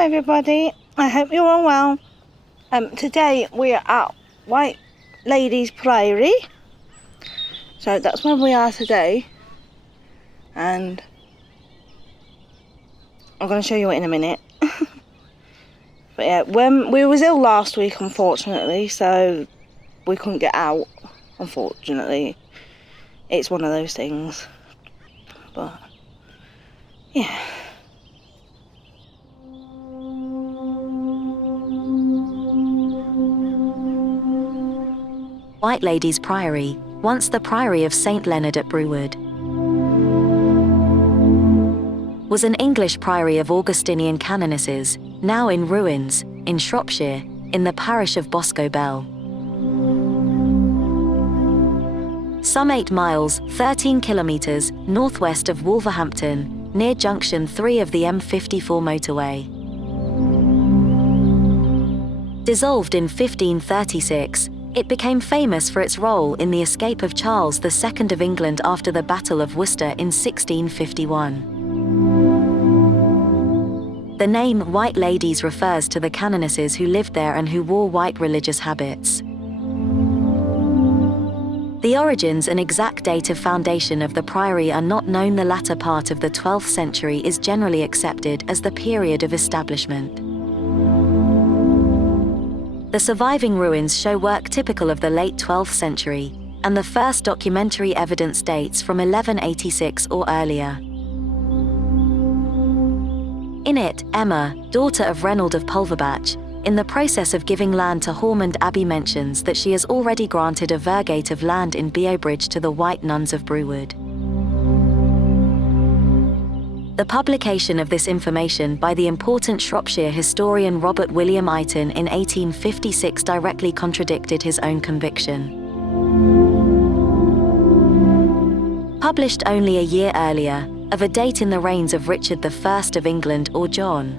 everybody, I hope you're all well. Today we are at White Ladies Priory, so that's where we are today, and I'm going to show you it in a minute. But yeah, when we was ill last week, unfortunately, so we couldn't get out. Unfortunately, it's one of those things. But yeah. White Ladies Priory, once the Priory of St Leonard at Brewood, was an English priory of Augustinian canonesses, now in ruins, in Shropshire, in the parish of Bosco Bell. Some 8 miles, 13 kilometres, northwest of Wolverhampton, near junction 3 of the M54 motorway. Dissolved in 1536, it became famous for its role in the escape of Charles II of England after the Battle of Worcester in 1651. The name White Ladies refers to the canonesses who lived there and who wore white religious habits. The origins and exact date of foundation of the priory are not known. The latter part of the 12th century is generally accepted as the period of establishment. The surviving ruins show work typical of the late 12th century, and the first documentary evidence dates from 1186 or earlier. In it, Emma, daughter of Reynold of Pulverbach, in the process of giving land to Hormond Abbey, mentions that she has already granted a vergate of land in Beobridge to the White Nuns of Brewood. The publication of this information by the important Shropshire historian Robert William Eighton in 1856 directly contradicted his own conviction. Published only a year earlier, of a date in the reigns of Richard I of England or John.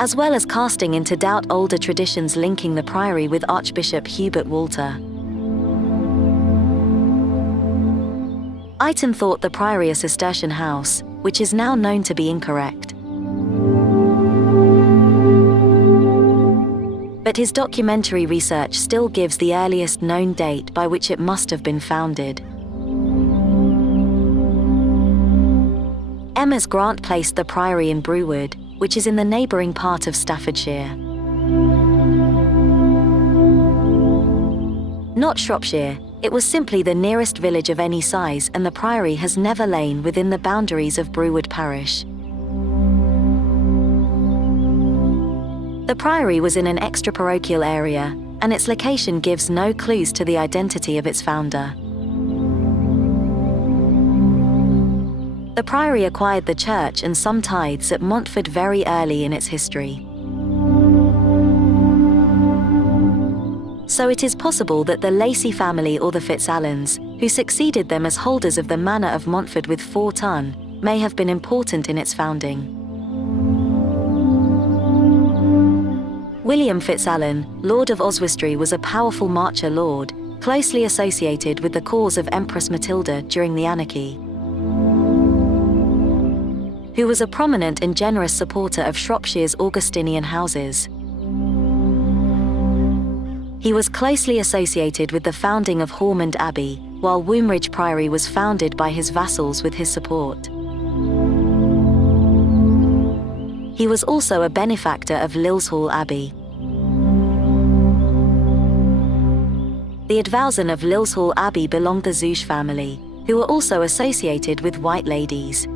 As well as casting into doubt older traditions linking the priory with Archbishop Hubert Walter. Eighton thought the priory a Cistercian house, which is now known to be incorrect. But his documentary research still gives the earliest known date by which it must have been founded. Emma's grant placed the priory in Brewood, which is in the neighbouring part of Staffordshire. Not Shropshire, it was simply the nearest village of any size, and the priory has never lain within the boundaries of Brewood parish. The priory was in an extra-parochial area, and its location gives no clues to the identity of its founder. The priory acquired the church and some tithes at Montford very early in its history. So it is possible that the Lacey family or the FitzAlans, who succeeded them as holders of the manor of Montford with 4 ton, may have been important in its founding. William FitzAlan, Lord of Oswestry, was a powerful marcher lord, closely associated with the cause of Empress Matilda during the anarchy, who was a prominent and generous supporter of Shropshire's Augustinian houses. He was closely associated with the founding of Hormond Abbey, while Wombridge Priory was founded by his vassals with his support. He was also a benefactor of Lilshall Abbey. The Advowson of Lilshall Abbey belonged to the Zouche family, who were also associated with White Ladies.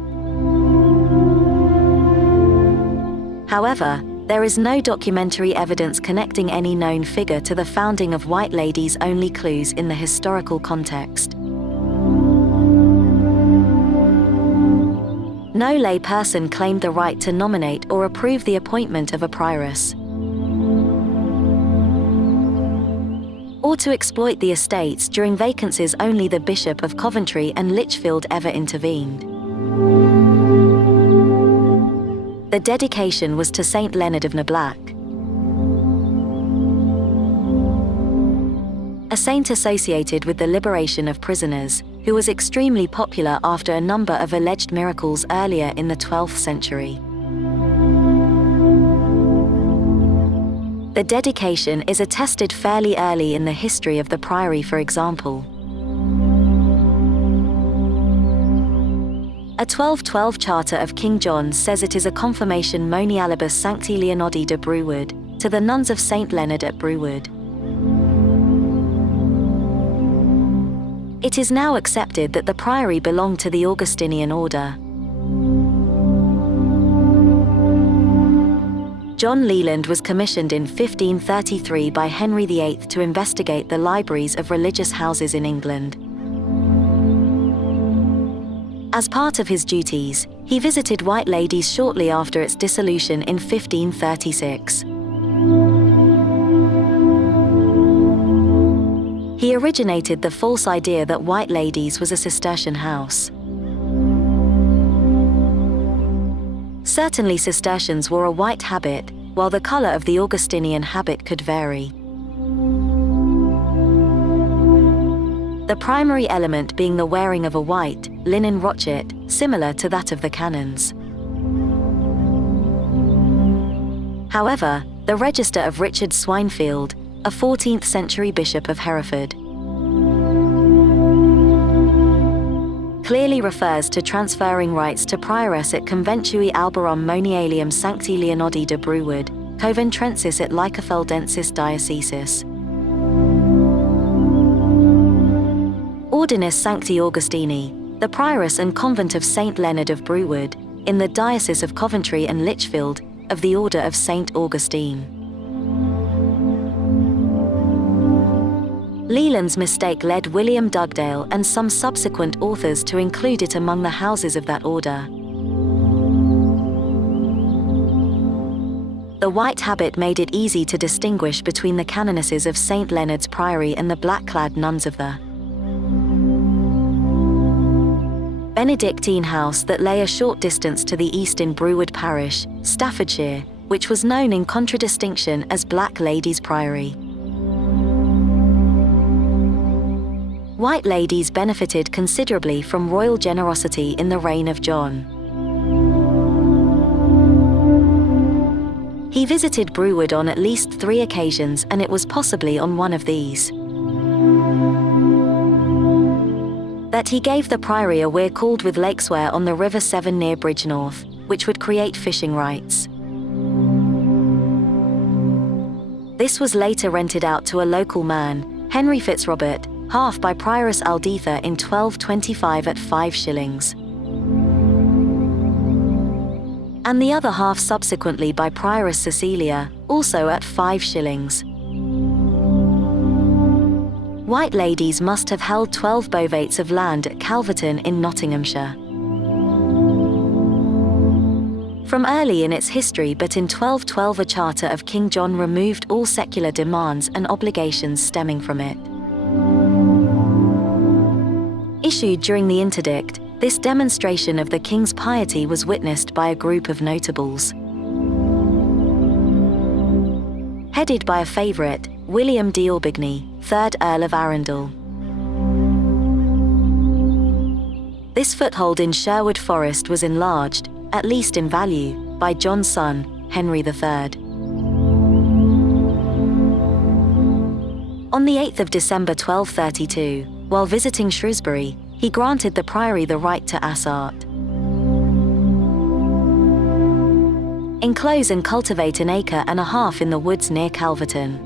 However, there is no documentary evidence connecting any known figure to the founding of White Ladies, only clues in the historical context. No lay person claimed the right to nominate or approve the appointment of a prioress, or to exploit the estates during vacancies. Only the Bishop of Coventry and Lichfield ever intervened. The dedication was to St Leonard of Nablack. a saint associated with the liberation of prisoners, who was extremely popular after a number of alleged miracles earlier in the 12th century. The dedication is attested fairly early in the history of the priory, for example. A 1212 charter of King John says it is a confirmation Monialibus Sancti Leonodi de Brewood, to the nuns of St. Leonard at Brewood. It is now accepted that the priory belonged to the Augustinian order. John Leland was commissioned in 1533 by Henry VIII to investigate the libraries of religious houses in England. As part of his duties, he visited White Ladies shortly after its dissolution in 1536. He originated the false idea that White Ladies was a Cistercian house. Certainly Cistercians wore a white habit, while the color of the Augustinian habit could vary. The primary element being the wearing of a white, linen rochet, similar to that of the canons. However, the register of Richard Swinefield, a 14th century bishop of Hereford, clearly refers to transferring rights to prioress et conventui alberum monialium sancti Leonodi de Brewood, coventrensis et Lycofeldensis diocesis. Ordinis Sancti Augustini, the prioress and convent of St. Leonard of Brewood, in the Diocese of Coventry and Lichfield, of the Order of St. Augustine. Leland's mistake led William Dugdale and some subsequent authors to include it among the houses of that order. The white habit made it easy to distinguish between the canonesses of St. Leonard's Priory and the black-clad nuns of the Benedictine house that lay a short distance to the east in Brewood Parish, Staffordshire, which was known in contradistinction as Black Ladies' Priory. White ladies benefited considerably from royal generosity in the reign of John. He visited Brewood on at least 3 occasions, and it was possibly on one of these that he gave the priory a weir called with Lakeswear on the River Severn near Bridgnorth, which would create fishing rights. This was later rented out to a local man, Henry Fitzrobert, half by Prioress Alditha in 1225 at 5 shillings, and the other half subsequently by Prioress Cecilia, also at 5 shillings. White ladies must have held 12 bovates of land at Calverton in Nottinghamshire from early in its history, but in 1212 a charter of King John removed all secular demands and obligations stemming from it. Issued during the interdict, this demonstration of the king's piety was witnessed by a group of notables, headed by a favourite, William de Aubigny, 3rd Earl of Arundel. This foothold in Sherwood Forest was enlarged, at least in value, by John's son, Henry III. On the 8th of December 1232, while visiting Shrewsbury, he granted the priory the right to assart, enclose and cultivate an acre and a half in the woods near Calverton.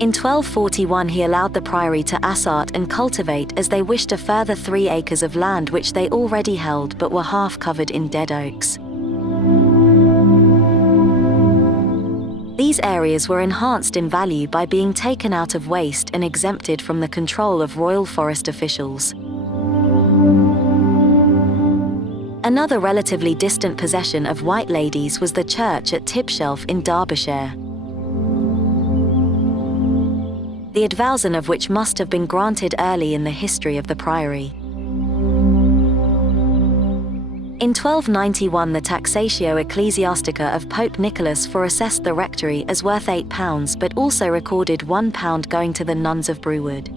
In 1241 he allowed the priory to assart and cultivate as they wished a further 3 acres of land which they already held but were half covered in dead oaks. These areas were enhanced in value by being taken out of waste and exempted from the control of royal forest officials. Another relatively distant possession of White ladies was the church at Tipshelf in Derbyshire, the advowson of which must have been granted early in the history of the priory. In 1291 the Taxatio Ecclesiastica of Pope Nicholas IV assessed the rectory as worth £8 but also recorded £1 going to the nuns of Brewood.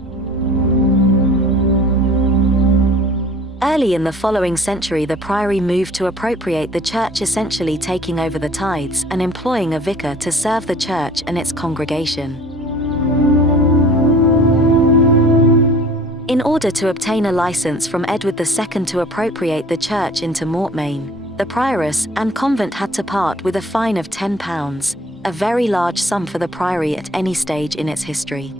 Early in the following century the priory moved to appropriate the church, essentially taking over the tithes and employing a vicar to serve the church and its congregation. In order to obtain a license from Edward II to appropriate the church into Mortmain, the prioress and convent had to part with a fine of £10, a very large sum for the priory at any stage in its history.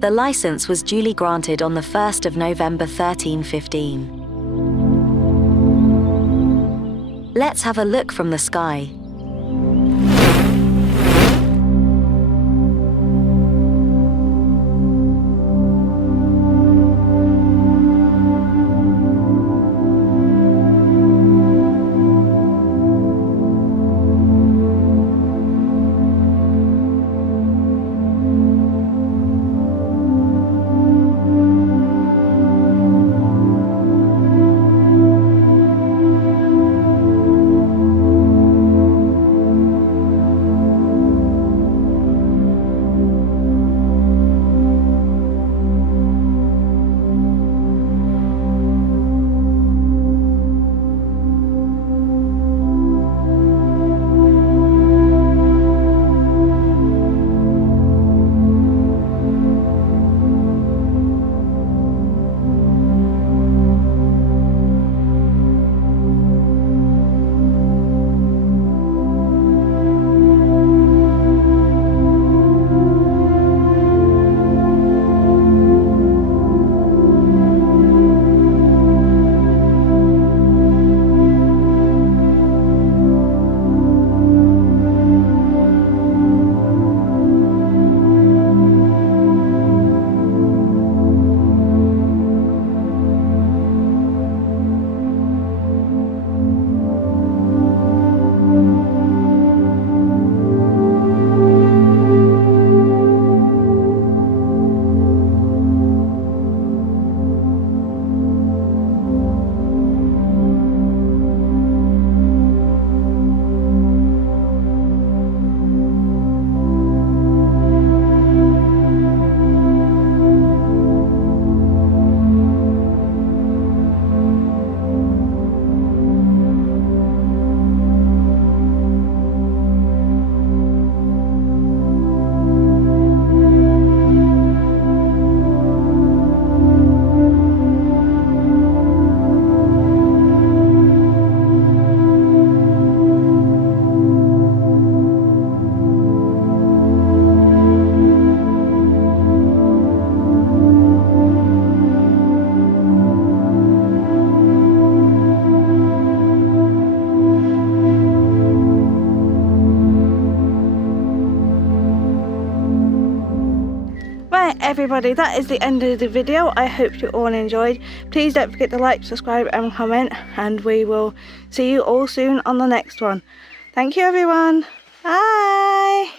The license was duly granted on the 1st of November 1315. Let's have a look from the sky. Right everybody, that is the end of the video. I hope you all enjoyed. Please don't forget to like, subscribe and comment, and we will see you all soon on the next one. Thank you everyone. Bye.